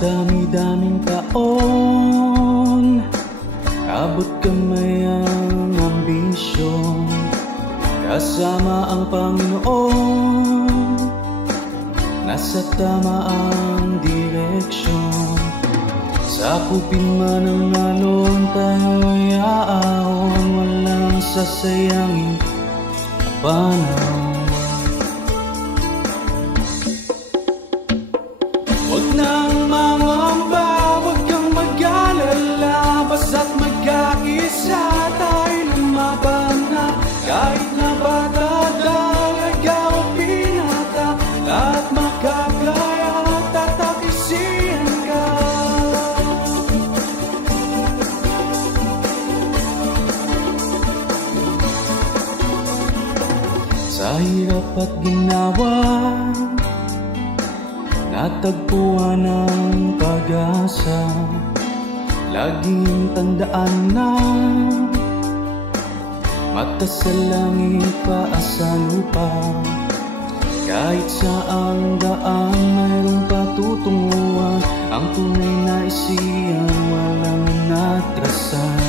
dami-daming taon, abot kamay ang ambisyon, kasama ang Panginoon, nasa tama ang direksyon. Sakupin man ang alon, tayo'y aahon, walang sasayangin na panahon. Huwag nang mangamba, huwag kang mag-alala, basta't mag-aisa tayo lumaban na. Kahit na bata, dalaga o pinata, lahat makakaya, tatakisihan ka. Sa hirap at ginawa, natagpuan ang pag-asa. Laging tandaan na mata sa langit, paa sa lupa. Kahit saang daan mayroong patutunguhan, ang tunay na isiyan walang natrasan.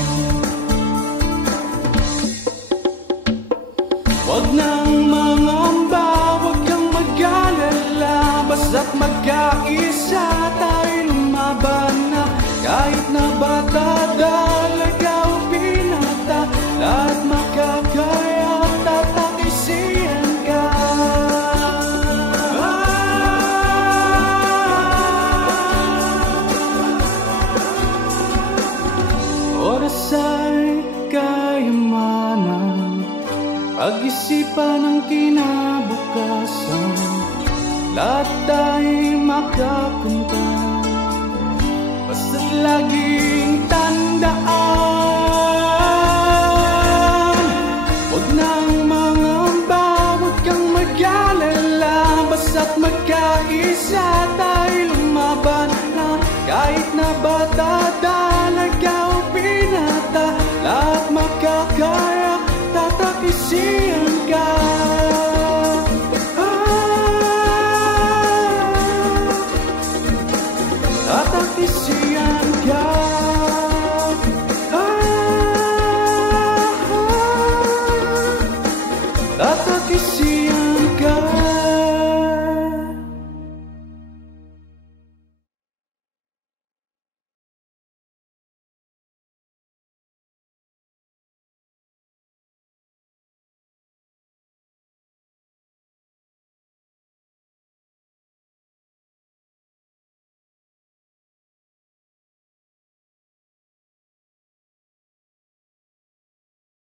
Huwag nang mangamba, huwag kang mag-alala, basta't mag-aisa tayo lumaban na. Kahit na bata, dalaga o binata, lahat makakaya, tatakisihan ka. Oras ay kayamanan, pag-isipan ang kinabukasan, lahat tayo'y makapunta, basta't laging tandaan. Huwag nang mangamba, huwag kang mag-alala, basta't magkaisa tayo lumaban na. Kahit na bata, dalaga o binata, lahat makakaya, tatakisihan ka. Tatakisihan ka. Tatakisihan